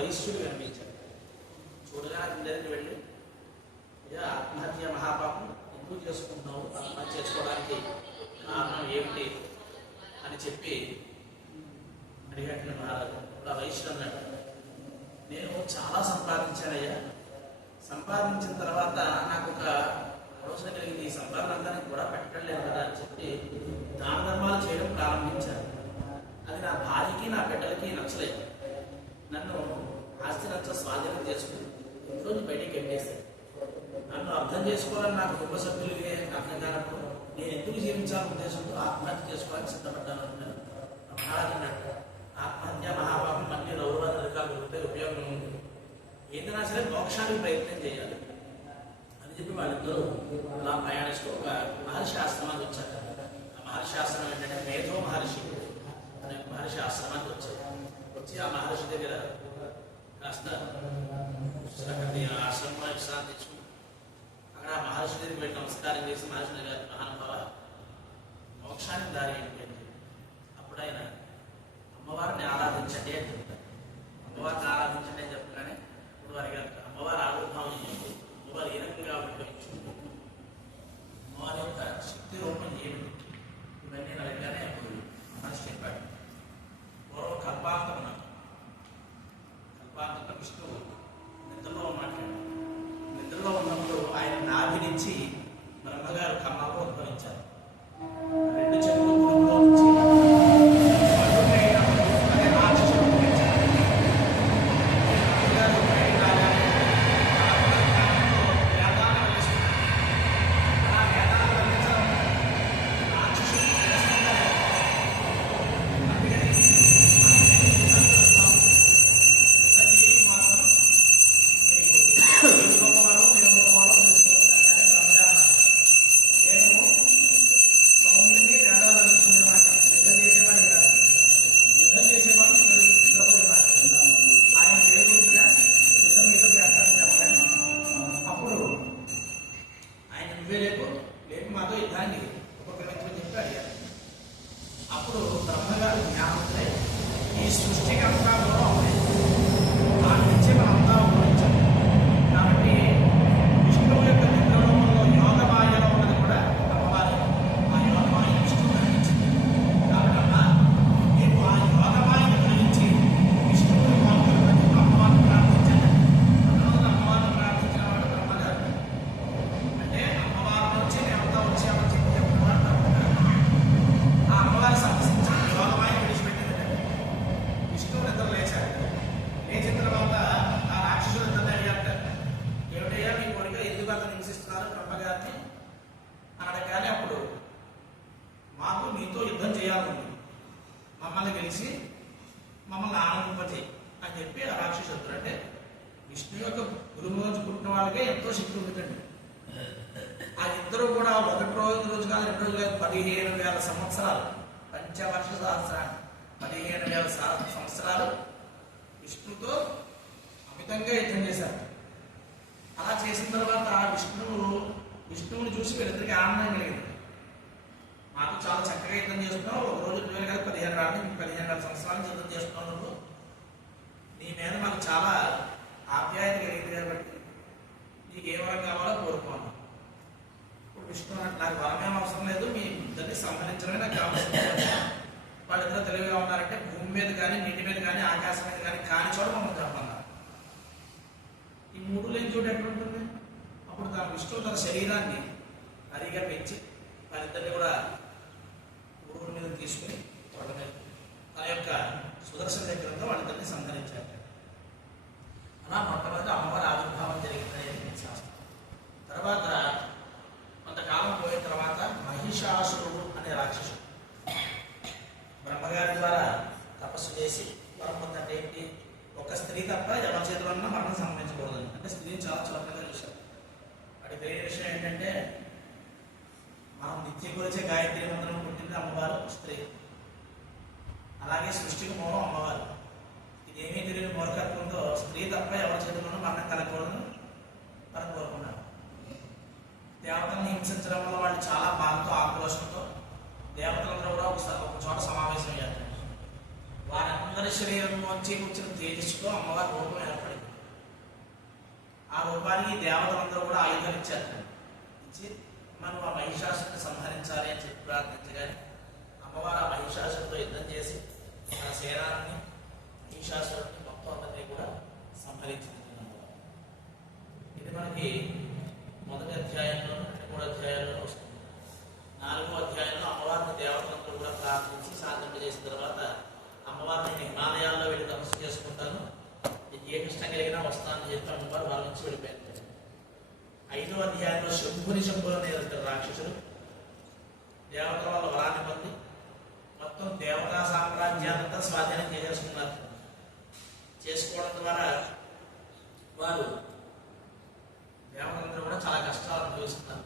వైశ్యుడు కనిపించాడు. చూడగా అతని దగ్గరికి వెళ్ళి, అయ్యా ఆత్మహత్య మహాపాపం ఎందుకు చేసుకుంటున్నావు, ఆత్మహత్య చేసుకోవడానికి కారణం ఏమిటి అని చెప్పి అడిగాడు మహారాజు. ఇప్పుడు ఆ వైశ్యుడు అన్నాడు, నేను చాలా సంపాదించానయ్యా, సంపాదించిన తర్వాత నాకు ఒక ఆలోచన కలిగింది, ఈ సంపాదన అంతా కూడా పెట్టలేదు కదా అని చెప్పి దాన ధర్మాలు చేయడం ప్రారంభించాను. అది నా భార్యకి నా బిడ్డలకి నచ్చలేదు. నన్ను ఆస్తి నచ్చ స్వాధీనం చేసుకుని ఇంట్లోంచి బయటికి వెళ్ళేస్తాను. నన్ను అర్థం చేసుకోవాలని నా కుటుంబ సభ్యులకే అర్థం కానప్పుడు నేను ఎందుకు జీవించాలని ఉద్దేశంతో ఆత్మహత్య చేసుకోవాలని సిద్ధపడ్డాను అంటున్నాను. మహారాజు అన్నట్టు ఆత్మహత్య మహాపాపం మళ్ళీ రౌరవాద అధికారులు ఉంటే ఉపయోగం ఉంది, ఏదైనా సరే మోక్షానికి ప్రయత్నం చేయాలి అని చెప్పి వాళ్ళిద్దరూ అలా ప్రయాణిస్తూ ఒక మహర్షి ఆశ్రమానికి వచ్చారు. ఆ మహర్షి ఆశ్రమం ఏంటంటే మేధో మహర్షి అనే మహర్షి ఆశ్రమానికి వచ్చారు. వచ్చి ఆ మహర్షి దగ్గర కాస్త ఆశ్రమంలో విశ్రాంతి తెచ్చుకుని అక్కడ ఆ మహర్షి దగ్గరికి వెళ్ళి నమస్కారం చేసి మహర్షి గారు, మహానుభావ మోక్షానికి దారి ఏంటి అని. అప్పుడు ఆయన అమ్మవారిని ఆరాధించండి అని చెప్తారు. అమ్మవారిని ఆరాధించండి అని చెప్పగానే ఇప్పుడు వారి అమ్మవారి ఆవిర్భావం ఏంటి, అమ్మవారు ఏ రకంగా ఆవిర్భవించింది, అమ్మవారి యొక్క శక్తి రూపం ఏమిటి, ఇవన్నీ అడగగానే అప్పుడు మహర్షి చెప్పాడు. పూర్వం కల్పాంతం ఉన్నాడు, కల్పాంతంలో విష్ణువు నిద్రలో మాట్లాడాడు. నిద్రలో ఉన్నప్పుడు ఆయన నాభి నుంచి బ్రహ్మగారు కమ్మలో ఉద్భవించారు. రెండు చెవులు భూమిలో నుంచి మమ్మల్ని గెలిచి మమ్మల్ని ఆనందింపజేయి అని చెప్పి ఆ రాక్షసుడు, అంటే విష్ణు యొక్క గురువులోంచి పుట్టిన వాళ్ళకే ఎంతో శక్తి ఉంటుందండి. ఆ ఇద్దరు కూడా ఒకటి రోజు కాదు, 2 రోజులు కాదు, 15,000 సంవత్సరాలు, పంచవర్ష సహస్రాలు, 15,000 సంవత్సరాలు విష్ణుతో అమితంగా యుద్ధం చేశారు. అలా చేసిన తర్వాత విష్ణువుని చూసి వీళ్ళిద్దరికి ఆనందం కలిగింది. మాకు చాలా చక్కగా యుద్ధం చేస్తున్నావు, ఒక రోజు 2 కాదు 15,000 సంవత్సరాలు యుద్ధం చేస్తున్నావు, నువ్వు నీ మీద మాకు చాలా ఆప్యాయత కలిగింది కాబట్టి నీకు ఏ వరం కావాలో కోరుకోను. ఇప్పుడు విష్ణు నాకు వరమేం అవసరం లేదు, మీ ఇద్దరిని సంహరించడమే నాకు కావాల్సింది. వాళ్ళిద్దరూ తెలివిగా ఉన్నారంటే భూమి మీద కానీ, నీటి మీద కానీ, ఆకాశం మీద కానీ కాని చోట మమ్మల్ని చంపన్నారు. ఈ 3 లేని చోటు ఎట్లుంటుంది? అప్పుడు తన విష్ణువు తన శరీరాన్ని అదిగా పెంచి వారిద్దరిని కూడా గురువుల మీద తీసుకుని వాళ్ళ మీద తన యొక్క సుదర్శన చక్రంతో వాళ్ళిద్దరిని సంహరించారు. అలా మొట్టమొదటి అమ్మవారి ఆవిర్భావం జరిగిందనేది శాస్త్రం. తర్వాత కొంతకాలం పోయిన తర్వాత మహిషాసురుడు అనే రాక్షసుడు బ్రహ్మగారి ద్వారా తపస్సు చేసి వరం పొందంటే ఏంటి, ఒక స్త్రీ తప్ప ఎవరి చేతిలో ఉన్నా మరణం సంభవించకూడదు. అంటే స్త్రీని చాలా చులకనగా చూశారు. వాడికి తెలియని విషయం ఏంటంటే మనం నిత్యం కొలిచే గాయత్రి మంత్రం పుట్టింది అమ్మవారు స్త్రీ, అలాగే సృష్టికి మూలం అమ్మవారు. ఇదేమీ తెలియని మూర్ఖత్వంతో స్త్రీ తప్ప ఎవరి చేతుల్లో మరణం కలగకూడదు మనం కోరుకున్నారు. దేవతలను హింసించడం వల్ల వాళ్ళు చాలా బాధతో ఆక్రోషంతో దేవతలందరూ కూడా ఒక చోట సమావేశం అయ్యారు. వారందరి శరీరంలోంచి వచ్చిన తేజస్సుతో అమ్మవారి రూపం ఏర్పడింది. ఆ రూపానికి దేవతలందరూ కూడా ఆయుధాలు ఇచ్చారు. ఇచ్చి మనం ఆ మహిషాసుని సంహరించాలి అని చెప్పి ప్రార్థించగానే అమ్మవారు ఆ మహిషాసులతో యుద్ధం చేసి ఆ శరీరాన్ని మహిషాసుని మొత్తం అందరినీ కూడా సంహరించింది. ఇది మనకి మొదటి అధ్యాయంలో 3 అధ్యాయాల్లో వస్తుంది. 4వ అధ్యాయంలో అమ్మవారిని దేవతలందరూ కూడా ప్రార్థించి సాధన చేసిన తర్వాత అమ్మవారిని హిమాలయాల్లో వెళ్ళి తపస్సు చేసుకుంటాను, ఏ కష్టం కలిగినా వస్తానని చెప్పి అమ్మవారు వాళ్ళ నుంచి వెళ్ళిపోయారు. 5వ అధ్యాయంలో శంభులు అనే రాక్షసులు దేవతల వాళ్ళ వరాన్ని పొంది మొత్తం దేవతా సామ్రాజ్యాలంతా స్వాధీనం చేసేసుకున్నారు. చేసుకోవడం ద్వారా వారు దేవతలందరూ కూడా చాలా కష్టాలు అనుభవిస్తున్నారు.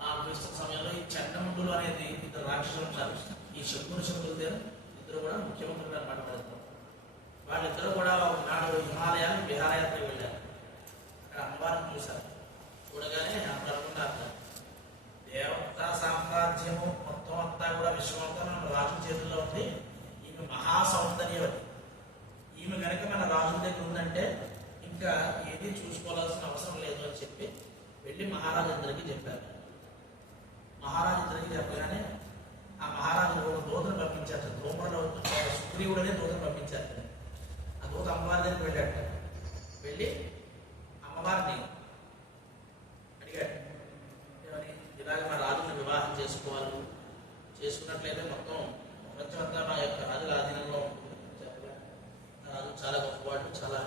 ఆ అనుభవిస్తున్న సమయంలో ఈ చండముండులు అనేది 2 రాక్షసులు ఉన్నారు. ఈ శంభులు ఇద్దరు కూడా ముఖ్యమంత్రులు అనమాట. వాళ్ళిద్దరూ కూడా ఒకనాడు హిమాలయాలు విహారయాత్రకు వెళ్ళారు. అక్కడ అమ్మవారిని చూశారు. చూడగానే అప్పుడు అనుకున్నారు, దేవతా సామ్రాజ్యము మొత్తం అంతా కూడా విశ్వమంతా మన రాజు చేతుల్లో ఉంది. ఈమె మహాసౌందర్యవతి. ఈమె కనుక మన రాజుల దగ్గర ఉందంటే ఇంకా ఏది చూసుకోవాల్సిన అవసరం లేదు అని చెప్పి వెళ్ళి మహారాజు అందరికీ చెప్పారు. మహారాజు ఇద్దరికి చెప్పగానే ఆ మహారాజు దూతను పంపించారు. దూమలో సుగ్రీవుడనే దూతను పంపించారు. ఆ దూత అమ్మవారి దగ్గరికి వెళ్ళాట. వెళ్ళి అమ్మవారిని అడిగాడు, ఇలాగ మా రాజుని వివాహం చేసుకోవాలి, చేసుకున్నట్లయితే మొత్తం ప్రపంచమంతా మా యొక్క రాజుల ఆధీనంలో రాజు చాలా గొప్పవాడు, చాలా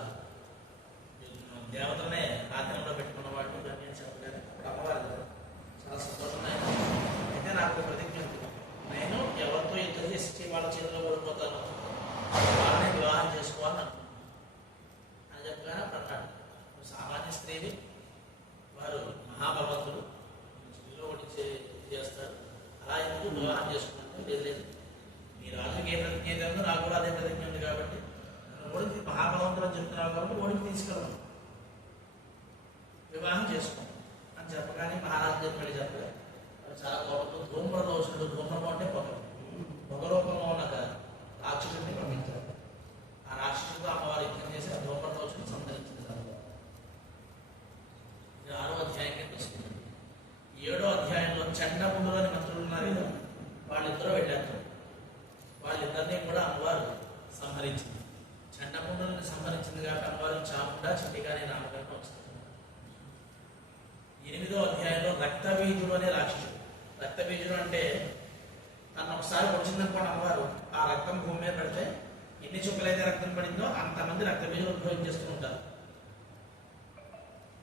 దేవతలనే ఆధీనంలో పెట్టుకున్నవాడు అని చెప్పలేదు. అప్పుడు అమ్మవారు చాలా సంతోషంగా అయితే నాకు ప్రతిజ్ఞ ఉంది, నేను ఎవరితో యుద్ధం చేసి వాళ్ళ చేతిలో ఓడిపోతాను, వాళ్ళని వివాహం చేసుకోవాలని అనుకున్నాను అని చెప్పగానే అన్నాడు, సామాన్య స్త్రీని వారు మహాభగవంతుడు స్త్రీలో ఒకటి చేస్తారు, అలా ఎందుకు వివాహం చేసుకున్నాను. లేదు, మీ రాజుకి ఏ ప్రతిజ్ఞ ఉందో నాకు కూడా అదే ప్రతిజ్ఞ ఉంది కాబట్టి నన్ను ఓడికి మహాభగవంతుడు అని చెప్తున్నావు కాబట్టి ఓడికి తీసుకెళ్ళను, వివాహం చేసుకోండి అని చెప్పగానే మహారాజు చెప్పి చెప్పలేదు. చాలా కోపంతో ధూమ్రదోషుడు, ధూమ్రము అంటే పొగ రూపంలో ఉన్న రాక్షసుడిని పంపించారు. ఆ రాక్షసుడితో అమ్మవారు యుద్ధం చేసి ఆ ధూమ్రదోషుడిని సంహరించింది. 6వ అధ్యాయం కింద వస్తుంది. 7వ అధ్యాయంలో చండముండులు అని మంత్రులు ఉన్నారు కదా, వాళ్ళిద్దరూ వెళ్ళారు. వాళ్ళిద్దరినీ కూడా అమ్మవారు సంహరించింది. చండముండులను సంహరించింది కాబట్టి అమ్మవారు చాముండా చండిగా అనే నామకరణం వస్తుంది. 8వ అధ్యాయంలో రక్తబీజుడు అనే రాక్షసుడు. రక్తబీజుడు అంటే తను ఒకసారి వచ్చిందనుకోండి అమ్మవారు, ఆ రక్తం భూమి మీద పడితే ఎన్ని చుక్కలైతే రక్తం పడిందో అంతమంది రక్తబీజులు ఉద్భవించేస్తూ ఉంటారు.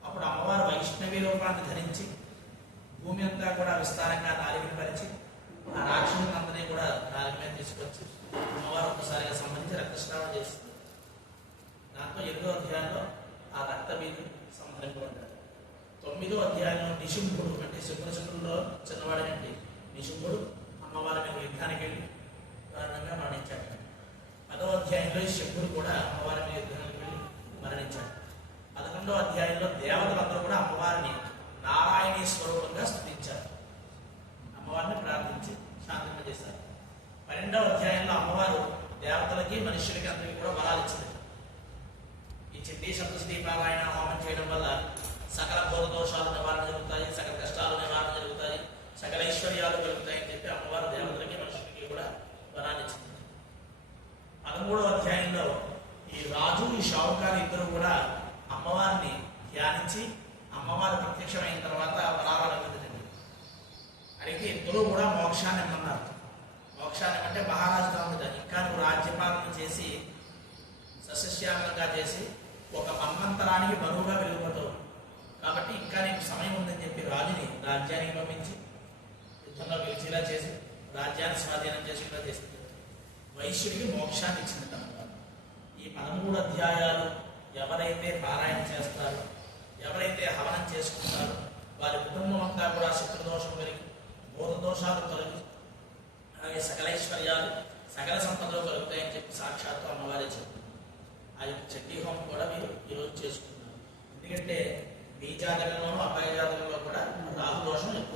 అప్పుడు అమ్మవారు వైష్ణవి రూపాన్ని ధరించి భూమి అంతా కూడా విస్తారంగా నాలుగుని పరిచి ఆ రాక్షసులందరినీ కూడా నాలుగు మీద తీసుకొచ్చి అమ్మవారు ఒక్కసారిగా సంబంధించి రక్తస్రావం చేస్తుంది. దాంతో 8వ అధ్యాయంలో ఆ రక్తబీజుడు సంహరింపబడ్డారు. 9వ అధ్యాయంలో నిశుంభుడు అంటే శుక్రులో చిన్నవాడేంటి నిశుంభుడు అమ్మవారి మీద యుద్ధానికి వెళ్ళి కారణంగా మరణించాడు. 10వ అధ్యాయంలో శంభుడు కూడా అమ్మవారి మీద యుద్ధానికి వెళ్ళి మరణించాడు. 11వ అధ్యాయంలో దేవతలందరూ కూడా అమ్మవారిని నారాయణీ స్వరూపంగా స్తుతించారు, అమ్మవారిని ప్రార్థించి శాంతింపజేశారు. 12వ అధ్యాయంలో అమ్మవారు దేవతలకి మనుష్యులకి అందరికీ కూడా వరాలు ఇచ్చింది. ఈ చండీ సప్తశతీ పారాయణ హోమం చేయడం వల్ల సకల భూత దోషాలు నివారణ జరుగుతాయి, సకల కష్టాలు నివారణ జరుగుతాయి, సకల ఐశ్వర్యాలు కలుగుతాయి అని చెప్పి అమ్మవారు దేవతలకి మనుషులకి కూడా వరాన్ని ఇచ్చింది. 13వ అధ్యాయంలో ఈ రాజు ఈ షావుకారు ఇద్దరు కూడా అమ్మవారిని ధ్యానించి అమ్మవారు ప్రత్యక్షమైన తర్వాత వరాలను పొందుతుంది. అడిగి ఇద్దరు కూడా మోక్షాన్ని ఇమ్మన్నారు. మోక్షాన్ని అంటే మహారాజు కాదు, ఇంకా నువ్వు రాజ్యపాలన చేసి సస్యశ్యామలంగా చేసి ఒక మన్వంతరానికి బరువుగా వెలిగిపోతావు కాబట్టి ఇంకా నీకు సమయం ఉందని చెప్పి రాజుని రాజ్యానికి పంపించి యుద్ధంలో గెలిచేలా చేసి రాజ్యాన్ని స్వాధీనం చేసేలా చేసింది. వైశ్యుడికి మోక్షాన్ని ఇచ్చింది కనుక ఈ 13 అధ్యాయాలు ఎవరైతే పారాయణ చేస్తారో, ఎవరైతే హవనం చేసుకుంటారో వారి కుటుంబం అంతా కూడా శత్రుదోషం కలిగి భూత దోషాలు తొలగి అలాగే సకలైశ్వర్యాలు సకల సంపదలు కలుగుతాయని చెప్పి సాక్షాత్తు అమ్మవారే చెప్తుంది. ఆ యొక్క చండీ హోమం కూడా మీరు ఈరోజు చేసుకుంటున్నారు. ఎందుకంటే మీ జాతకంలోనూ అబ్బాయి